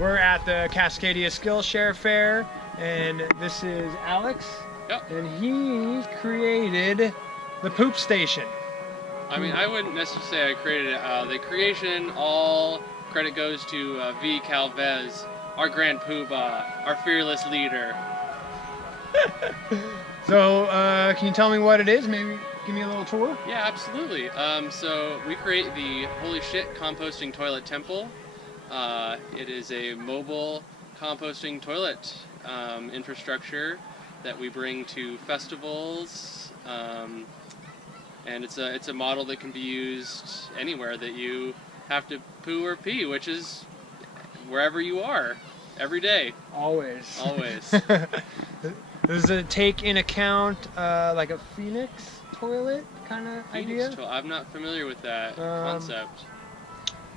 We're at the Cascadia Skillshare Fair, and this is Alex. Yep. And he created the poop station. I mean, I wouldn't necessarily say I created it. The creation, all credit goes to V. Calvez, our grand poobah, our fearless leader. So, can you tell me what it is? Maybe give me a little tour? Yeah, absolutely. So we create the Holy Shit Composting Toilet Temple. It is a mobile composting toilet infrastructure that we bring to festivals, and it's a model that can be used anywhere that you have to poo or pee, which is wherever you are, every day. Always. Always. Does it take in account like a Phoenix toilet kind of idea? I'm not familiar with that concept.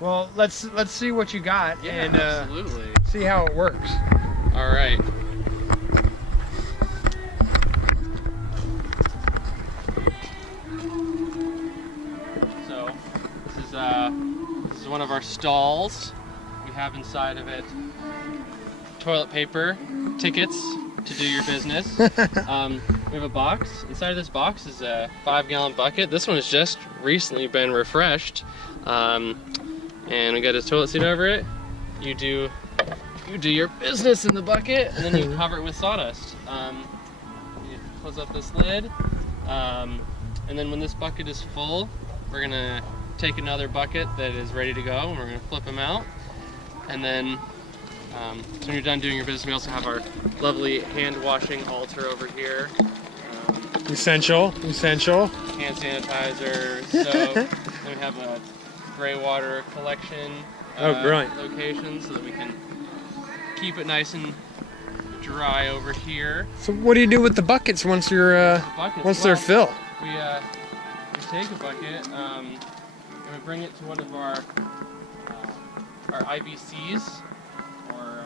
Well, let's see what you got, Yeah, and absolutely. see how it works. All right. So this is one of our stalls. We have inside of it toilet paper, tickets to do your business. We have a box. Inside of this box is a 5-gallon bucket. This one has just recently been refreshed. And we got a toilet seat over it. You do your business in the bucket, and then you cover it with sawdust. You close up this lid, and then when this bucket is full, we're gonna take another bucket that is ready to go, and we're gonna flip them out. And then, so when you're done doing your business, we also have our lovely hand washing altar over here. Essential. Hand sanitizer, soap. Then we have a gray water collection location so that we can keep it nice and dry over here. So what do you do with the buckets once you're they're filled? We take a bucket and we bring it to one of our IBCs, or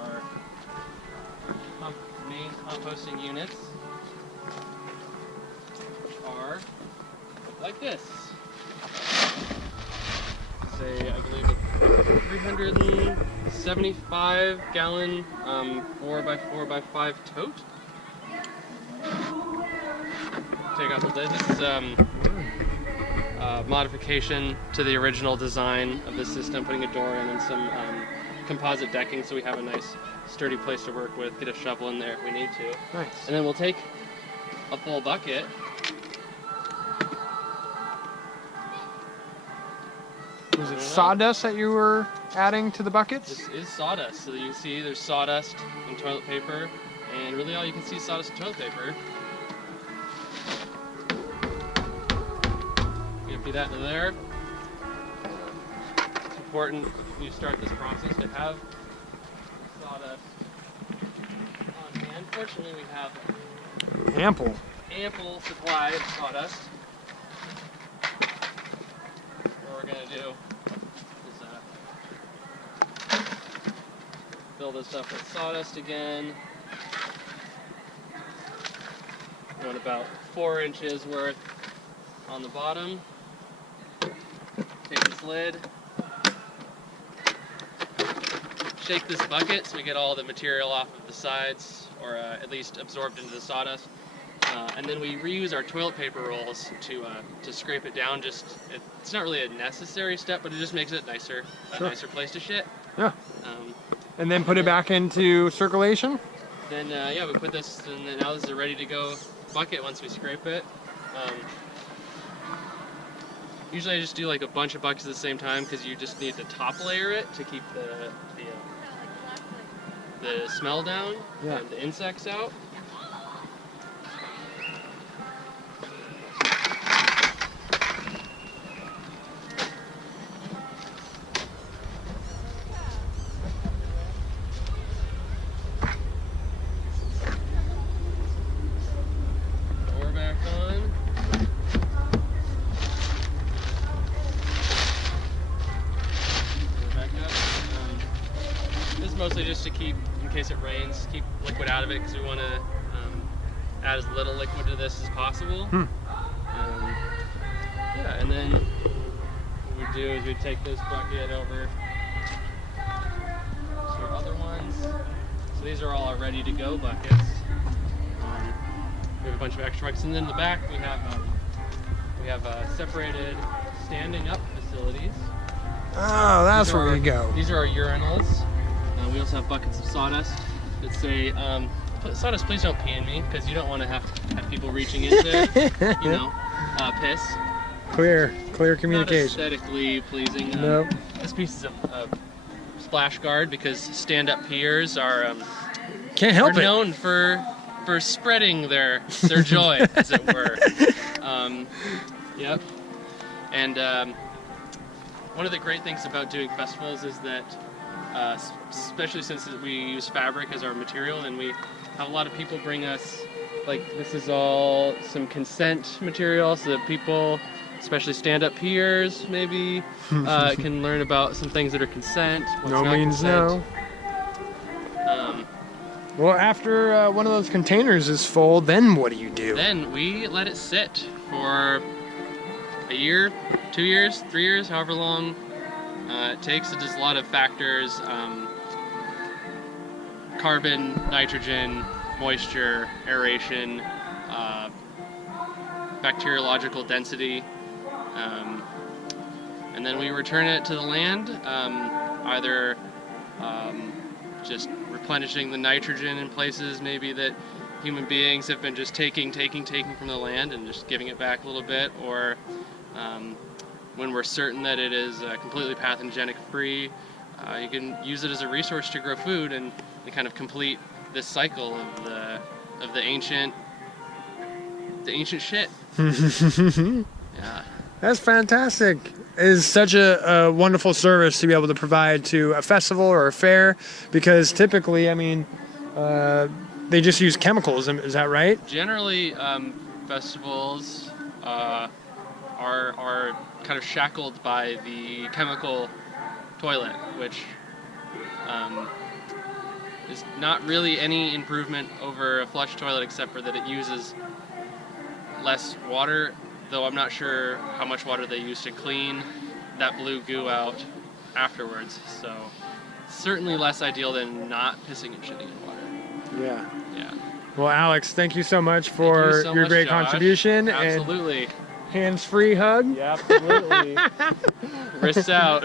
our main composting units, which are like this. I believe a 375 gallon 4x4x5 tote. Take off the lid. This is modification to the original design of the system, putting a door in and some composite decking so we have a nice sturdy place to work with. Get a shovel in there if we need to. Nice. And then we'll take a full bucket. Was it sawdust that you were adding to the buckets? This is sawdust. So you see there's sawdust and toilet paper, and really all you can see is sawdust and toilet paper. You empty that into there. It's important when you start this process to have sawdust on hand. Fortunately, we have ample supply of sawdust. What we're going to do is fill this up with sawdust again. We want about 4 inches worth on the bottom. Take this lid, shake this bucket so we get all the material off of the sides, or at least absorbed into the sawdust. And then we reuse our toilet paper rolls to scrape it down. It's not really a necessary step, but it just makes it nicer, a nicer place to shit. Yeah. And then put it back into circulation? Then yeah, we put this, and then now this is a ready to go bucket once we scrape it. Usually I just do like a bunch of buckets at the same time because you just need to top layer it to keep the smell down and the insects out. Mostly just to keep, in case it rains, keep liquid out of it because we want to add as little liquid to this as possible. Yeah, and then what we do is we take this bucket over to our other one. So these are all our ready to go buckets. We have a bunch of extra buckets, and then in the back we have separated standing up facilities. Oh, that's where we go. These are our urinals. We also have buckets of sawdust that say, sawdust, please don't pee in me, because you don't want to have people reaching into, piss. Clear communication. Not aesthetically pleasing. Nope. This piece is a splash guard, because stand-up peers are Can't help it. known for spreading their joy, as it were. Yep. And one of the great things about doing festivals is that, especially since we use fabric as our material, and we have a lot of people bring us, like, this is all some consent material, so that people, especially stand-up peers, maybe, can learn about some things that are consent. No means consent. No. Well, after one of those containers is full, then what do? Then we let it sit for a year, 2 years, 3 years, however long it takes. It does a lot of factors: carbon, nitrogen, moisture, aeration, bacteriological density, and then we return it to the land, either just replenishing the nitrogen in places maybe that human beings have been just taking from the land and just giving it back a little bit, or when we're certain that it is completely pathogenic free, you can use it as a resource to grow food and kind of complete this cycle of the ancient shit. Yeah. That's fantastic. It is such a wonderful service to be able to provide to a festival or a fair, because typically, I mean, they just use chemicals. Is that right? Generally, festivals are kind of shackled by the chemical toilet, which is not really any improvement over a flush toilet, except for that it uses less water, though I'm not sure how much water they use to clean that blue goo out afterwards. So certainly less ideal than not pissing and shitting in water. Yeah. Yeah. Well, Alex, thank you so much for your great contribution. Absolutely. And hands-free hug. Yeah, absolutely. Wrists out.